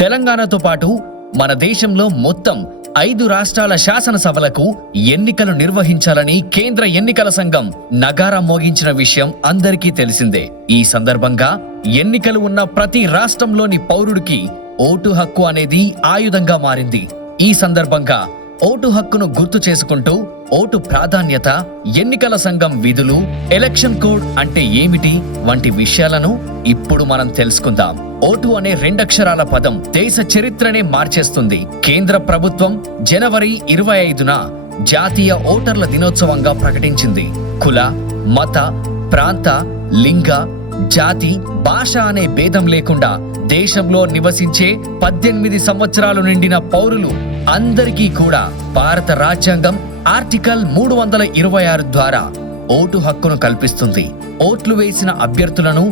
తెలంగాణతో పాటు మన దేశంలో మొత్తం 5 రాష్ట్రాల శాసనసభలకు ఎన్నికలు నిర్వహించాలని కేంద్ర ఎన్నికల సంఘం నగారా మోగించిన విషయం అందరికీ తెలిసిందే. ఈ సందర్భంగా ఎన్నికలు ఉన్న ప్రతి రాష్ట్రంలోని పౌరుడికి ఓటు హక్కు అనేది ఆయుధంగా మారింది. ఈ సందర్భంగా ఓటు హక్కును గుర్తు చేసుకుంటూ ఓటు ప్రాధాన్యత, ఎన్నికల సంఘం విధులు, ఎలక్షన్ కోడ్ అంటే ఏమిటి వంటి విషయాలను ఇప్పుడు మనం తెలుసుకుందాం. ఓటు అనే 2 అక్షరాల పదం దేశ చరిత్రనే మార్చేస్తుంది. కేంద్ర ప్రభుత్వం జనవరి 25న జాతీయ ఓటర్ల దినోత్సవంగా ప్రకటించింది. కుల, మత, ప్రాంత, లింగ, జాతి, భాష అనే భేదం లేకుండా దేశంలో నివసించే 18 సంవత్సరాలు నిండిన పౌరులు అందరికీ కూడా భారత రాజ్యాంగం ఆర్టికల్ 326 ద్వారా ఓటు హక్కును కల్పిస్తుంది. ఓట్లు వేసిన అభ్యర్థులను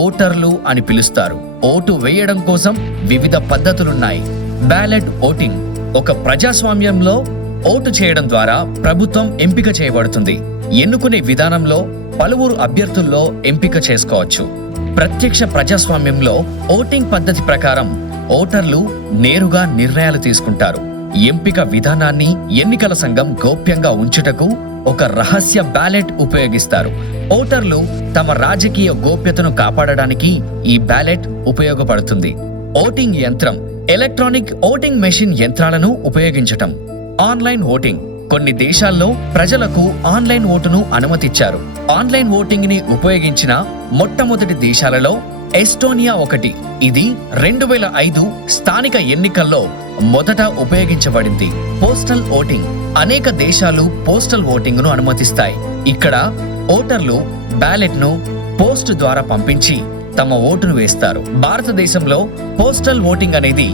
ఓటర్లు అని పిలుస్తారు. ఓటు వేయడం కోసం వివిధ పద్ధతులున్నాయి. బ్యాలెట్ ఓటింగ్ ఒక ప్రజాస్వామ్యంలో ఓటు చేయడం ద్వారా ప్రభుత్వం ఎంపిక చేయబడుతుంది. ఎన్నుకునే విధానంలో పలువురు అభ్యర్థుల్లో ఎంపిక చేసుకోవచ్చు. ప్రత్యక్ష ప్రజాస్వామ్యంలో ఓటింగ్ పద్ధతి ప్రకారం ఓటర్లు నేరుగా నిర్ణయాలు తీసుకుంటారు. ఎంపిక విధానాన్ని ఎన్నికల సంఘం గోప్యంగా ఉంచుటకు ఒక రహస్య బ్యాలెట్ ఉపయోగిస్తారు. ఓటర్లు తమ రాజకీయ గోప్యతను కాపాడడానికి ఈ బ్యాలెట్ ఉపయోగపడుతుంది. ఓటింగ్ యంత్రం ఎలక్ట్రానిక్ ఓటింగ్ మెషిన్ యంత్రాలను ఉపయోగించటం. ఆన్లైన్ ఓటింగ్ కొన్ని దేశాల్లో ప్రజలకు ఆన్లైన్ ఓటును అనుమతిచ్చారు. ఆన్లైన్ ఓటింగ్ ని ఉపయోగించిన మొట్టమొదటి దేశాలలో ఎస్టోనియా ఒకటి. ఇది 2005 స్థానిక ఎన్నికల్లో మొదట ఉపయోగించబడింది. పోస్టల్ ఓటింగ్ అనేక దేశాలు పోస్టల్ ఓటింగ్ ను అనుమతిస్తాయి. ఇక్కడ ఓటర్లు బ్యాలెట్ ను పోస్ట్ ద్వారా పంపించి తమ ఓటును వేస్తారు. భారతదేశంలో పోస్టల్ ఓటింగ్ అనేది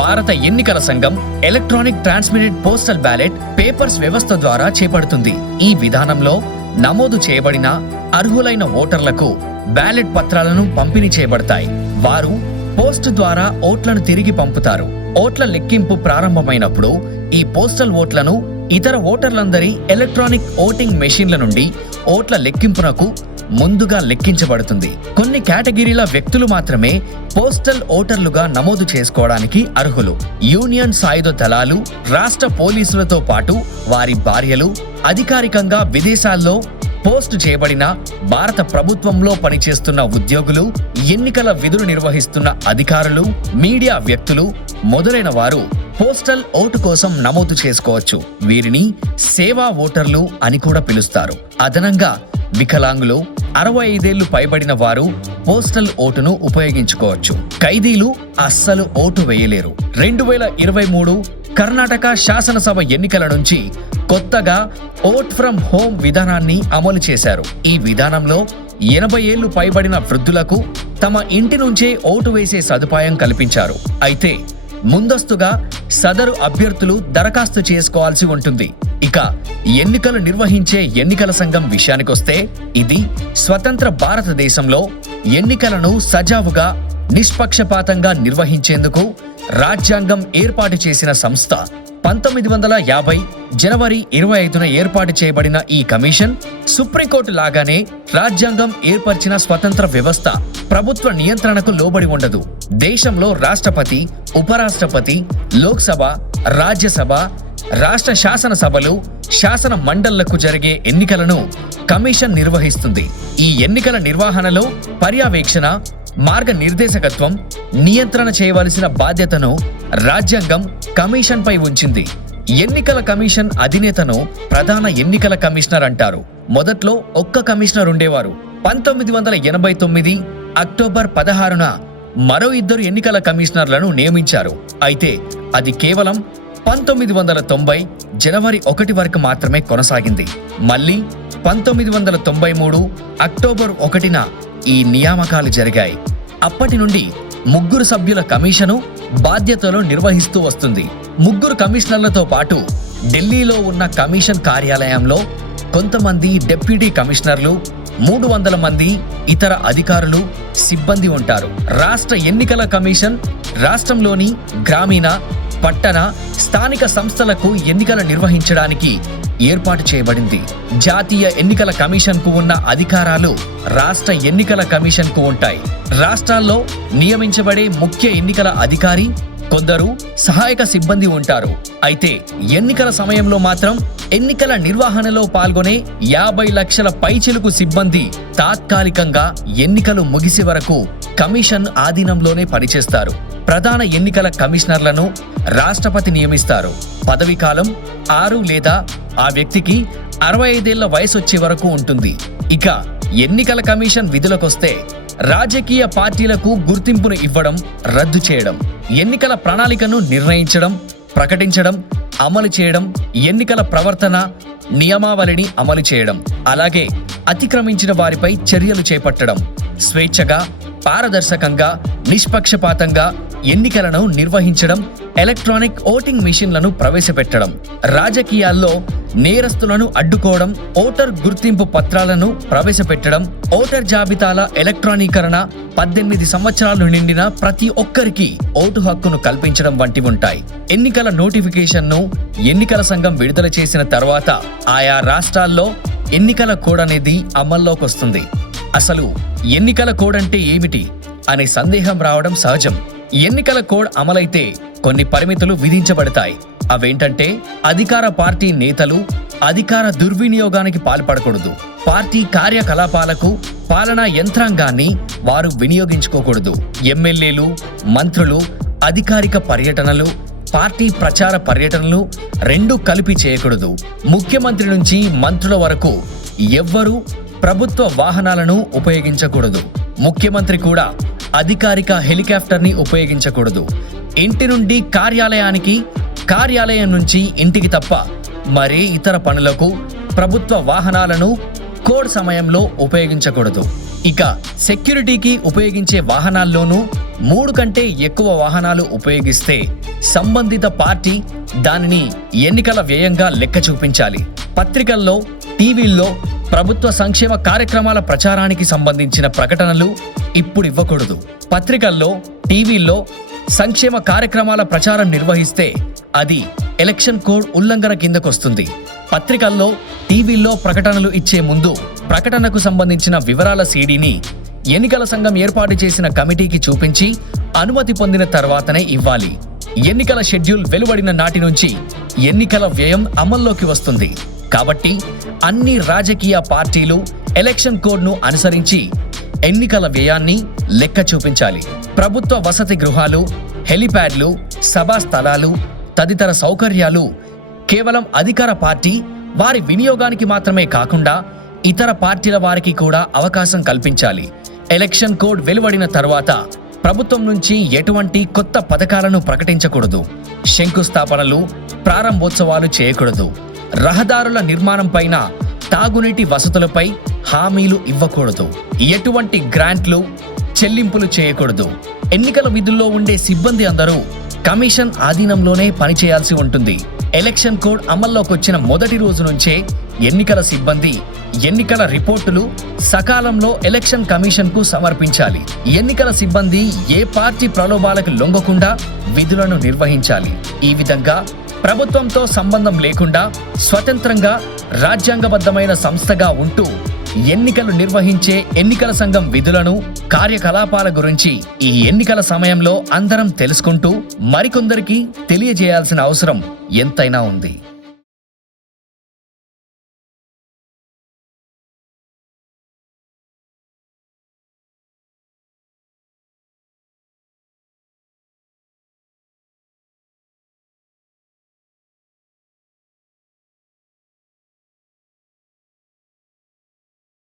భారత ఎన్నికల సంఘం electronic transmitted postal ballot papers వ్యవస్థ ద్వారా చేపడుతుంది. ఈ విధానంలో నమోదు చేయబడిన అర్హులైన ఓటర్లకు బ్యాలెట్ పత్రాలను పంపిణీ చేయబడతాయి. వారు పోస్ట్ ద్వారా ఓట్లను తిరిగి పంపుతారు. ఓట్ల లెక్కింపు ప్రారంభమైనప్పుడు ఈ పోస్టల్ ఓట్లను ఇతర ఓటర్లందరి ఎలక్ట్రానిక్ ఓటింగ్ మెషిన్ల నుండి ఓట్ల లెక్కింపునకు ముందుగా లెక్కించబడుతుంది. కొన్ని కేటగిరీల వ్యక్తులు మాత్రమే పోస్టల్ ఓటర్లుగా నమోదు చేసుకోవడానికి అర్హులు. యూనియన్ సాయుధ దళాలు, రాష్ట్ర పోలీసులతో పాటు వారి భార్యలు, అధికారికంగా విదేశాల్లో పోస్ట్ చేయబడిన భారత ప్రభుత్వంలో పనిచేస్తున్న ఉద్యోగులు, ఎన్నికల విధులు నిర్వహిస్తున్న అధికారులు, మీడియా వ్యక్తులు మొదలైన వారు పోస్టల్ ఓటు కోసం నమోదు చేసుకోవచ్చు. వీరిని సేవా ఓటర్లు అని కూడా పిలుస్తారు. అదనంగా వికలాంగులు, 65 ఏళ్లు పైబడిన వారు పోస్టల్ ఓటును ఉపయోగించుకోవచ్చు. ఖైదీలు అస్సలు ఓటు వేయలేరు. 2023 కర్ణాటక శాసనసభ ఎన్నికల నుంచి కొత్తగా ఓట్ ఫ్రమ్ హోమ్ విధానాన్ని అమలు చేశారు. ఈ విధానంలో 80 ఏళ్లు పైబడిన వృద్ధులకు తమ ఇంటి నుంచే ఓటు వేసే సదుపాయం కల్పించారు. అయితే ముందస్తుగా సదరు అభ్యర్థులు దరఖాస్తు చేసుకోవాల్సి ఉంటుంది. ఇక ఎన్నికలు నిర్వహించే ఎన్నికల సంఘం విషయానికొస్తే ఇది స్వతంత్ర భారతదేశంలో ఎన్నికలను సజావుగా, నిష్పక్షపాతంగా నిర్వహించేందుకు రాజ్యాంగం ఏర్పాటు చేసిన సంస్థ. 1950 జనవరి 25న ఏర్పాటు చేయబడిన ఈ కమిషన్ సుప్రీంకోర్టు లాగానే రాజ్యాంగం ఏర్పరిచిన స్వతంత్ర వ్యవస్థ. ప్రభుత్వ నియంత్రణకు లోబడి ఉండదు. దేశంలో రాష్ట్రపతి, ఉపరాష్ట్రపతి, లోక్సభ, రాజ్యసభ, రాష్ట్ర శాసనసభలు, శాసన మండళ్లకు జరిగే ఎన్నికలను కమిషన్ నిర్వహిస్తుంది. ఈ ఎన్నికల నిర్వహణలో పర్యవేక్షణ, మార్గనిర్దేశకత్వం, నియంత్రణ చేయవలసిన బాధ్యతను రాజ్యాంగం కమిషన్ పై ఉంచింది. ఎన్నికల కమిషన్ అధినేతను ప్రధాన ఎన్నికల కమిషనర్ అంటారు. మొదట్లో ఒక్క కమిషనర్ ఉండేవారు. 1989 అక్టోబర్ 16న మరో 2 ఎన్నికల కమిషనర్లను నియమించారు. అయితే అది కేవలం 1990 జనవరి 1 వరకు మాత్రమే కొనసాగింది. మళ్ళీ 1993 అక్టోబర్ 1న ఈ నియామకాలు జరిగాయి. అప్పటి నుండి 3 సభ్యుల కమిషను బాధ్యతలు నిర్వహిస్తూ వస్తుంది. 3 కమిషనర్లతో పాటు ఢిల్లీలో ఉన్న కమిషన్ కార్యాలయంలో కొంతమంది డిప్యూటీ కమిషనర్లు, 300 మంది ఇతర అధికారులు, సిబ్బంది ఉంటారు. రాష్ట్ర ఎన్నికల కమిషన్ రాష్ట్రంలోని గ్రామీణ, పట్టణ, స్థానిక సంస్థలకు ఎన్నికలు నిర్వహించడానికి ఏర్పాటు చేయబడింది. జాతీయ ఎన్నికల కమిషన్ కు ఉన్న అధికారాలు రాష్ట్ర ఎన్నికల కమిషన్ కు ఉంటాయి. రాష్ట్రాల్లో నియమించబడే ముఖ్య ఎన్నికల అధికారి కొందరు సహాయక సిబ్బంది ఉంటారు. అయితే ఎన్నికల సమయంలో మాత్రం ఎన్నికల నిర్వహణలో పాల్గొనే 50 లక్షల పైచిలుకు సిబ్బంది తాత్కాలికంగా ఎన్నికలు ముగిసే వరకు కమిషన్ ఆధీనంలోనే పనిచేస్తారు. ప్రధాన ఎన్నికల కమిషనర్లను రాష్ట్రపతి నియమిస్తారు. పదవీ కాలం 6 లేదా ఆ వ్యక్తికి 65 ఏళ్ల వయసు వచ్చే వరకు ఉంటుంది. ఇక ఎన్నికల కమిషన్ విధులకొస్తే రాజకీయ పార్టీలకు గుర్తింపును ఇవ్వడం, రద్దు చేయడం, ఎన్నికల ప్రణాళికను నిర్ణయించడం, ప్రకటించడం, అమలు చేయడం, ఎన్నికల ప్రవర్తన నియమావళిని అమలు చేయడం, అలాగే అతిక్రమించిన వారిపై చర్యలు చేపట్టడం, స్వేచ్ఛగా, పారదర్శకంగా, నిష్పక్షపాతంగా ఎన్నికలను నిర్వహించడం, ఎలక్ట్రానిక్ ఓటింగ్ మిషన్లను ప్రవేశపెట్టడం, రాజకీయాల్లో నేరస్తులను అడ్డుకోవడం, ఓటర్ గుర్తింపు పత్రాలను ప్రవేశపెట్టడం, ఓటర్ జాబితాల ఎలక్ట్రానీకరణ, 18 సంవత్సరాలు నిండిన ప్రతి ఒక్కరికి ఓటు హక్కును కల్పించడం వంటివి ఉంటాయి. ఎన్నికల నోటిఫికేషన్ను ఎన్నికల సంఘం విడుదల చేసిన తర్వాత ఆయా రాష్ట్రాల్లో ఎన్నికల కోడ్ అనేది అమల్లోకి వస్తుంది. అసలు ఎన్నికల కోడ్ అంటే ఏమిటి అనే సందేహం రావడం సహజం. ఎన్నికల కోడ్ అమలైతే కొన్ని పరిమితులు విధించబడతాయి. అవేంటంటే అధికార పార్టీ నేతలు అధికార దుర్వినియోగానికి పాల్పడకూడదు, పార్టీ కార్యకలాపాలకు పాలనా యంత్రాంగాన్ని వారు వినియోగించుకోకూడదు, ఎమ్మెల్యేలు, మంత్రులు అధికారిక పర్యటనలు, పార్టీ ప్రచార పర్యటనలు రెండూ కలిపి చేయకూడదు, ముఖ్యమంత్రి నుంచి మంత్రుల వరకు ఎవ్వరూ ప్రభుత్వ వాహనాలను ఉపయోగించకూడదు, ముఖ్యమంత్రి కూడా అధికారిక హెలికాప్టర్ని ఉపయోగించకూడదు, ఇంటి నుండి కార్యాలయానికి, కార్యాలయం నుంచి ఇంటికి తప్ప మరే ఇతర పనులకు ప్రభుత్వ వాహనాలను కోడ్ సమయంలో ఉపయోగించకూడదు. ఇక సెక్యూరిటీకి ఉపయోగించే వాహనాల్లోనూ 3 కంటే ఎక్కువ వాహనాలు ఉపయోగిస్తే సంబంధిత పార్టీ దానిని ఎన్నికల వ్యయంగా లెక్క చూపించాలి. పత్రికల్లో, టీవీల్లో ప్రభుత్వ సంక్షేమ కార్యక్రమాల ప్రచారానికి సంబంధించిన ప్రకటనలు ఇప్పుడు ఇవ్వకూడదు. పత్రికల్లో, టీవీల్లో సంక్షేమ కార్యక్రమాల ప్రచారం నిర్వహిస్తే అది ఎలక్షన్ కోడ్ ఉల్లంఘన కిందకొస్తుంది. పత్రికల్లో, టీవీల్లో ప్రకటనలు ఇచ్చే ముందు ప్రకటనకు సంబంధించిన వివరాల సీడీని ఎన్నికల సంఘం ఏర్పాటు చేసిన కమిటీకి చూపించి అనుమతి పొందిన తర్వాతనే ఇవ్వాలి. ఎన్నికల షెడ్యూల్ వెలువడిన నాటి నుంచి ఎన్నికల వ్యయం అమల్లోకి వస్తుంది. కాబట్టి అన్ని రాజకీయ పార్టీలు ఎలక్షన్ కోడ్ను అనుసరించి ఎన్నికల వ్యయాన్ని లెక్క చూపించాలి. ప్రభుత్వ వసతి గృహాలు, హెలిప్యాడ్లు, సభా స్థలాలు తదితర సౌకర్యాలు కేవలం అధికార పార్టీ వారి వినియోగానికి మాత్రమే కాకుండా ఇతర పార్టీల వారికి కూడా అవకాశం కల్పించాలి. ఎలక్షన్ కోడ్ వెలువడిన తర్వాత ప్రభుత్వం నుంచి ఎటువంటి కొత్త పథకాలను ప్రకటించకూడదు, శంకుస్థాపనలు, ప్రారంభోత్సవాలు చేయకూడదు, రహదారుల నిర్మాణం పైన, తాగునీటి వసతులపై హామీలు ఇవ్వకూడదు, ఎటువంటి గ్రాంట్లు, చెల్లింపులు చేయకూడదు. ఎన్నికల విధుల్లో ఉండే సిబ్బంది అందరూ కమిషన్ ఆధీనంలోనే పనిచేయాల్సి ఉంటుంది. ఎలక్షన్ కోడ్ అమల్లోకి వచ్చిన మొదటి రోజు నుంచే ఎన్నికల సిబ్బంది ఎన్నికల రిపోర్టులు సకాలంలో ఎలక్షన్ కమిషన్కు సమర్పించాలి. ఎన్నికల సిబ్బంది ఏ పార్టీ ప్రలోభాలకు లొంగకుండా విధులను నిర్వహించాలి. ఈ విధంగా ప్రభుత్వంతో సంబంధం లేకుండా స్వతంత్రంగా రాజ్యాంగబద్ధమైన సంస్థగా ఉంటూ ఎన్నికలు నిర్వహించే ఎన్నికల సంఘం విధులను, కార్యకలాపాల గురించి ఈ ఎన్నికల సమయంలో అందరం తెలుసుకుంటూ మరికొందరికి తెలియజేయాల్సిన అవసరం ఎంతైనా ఉంది.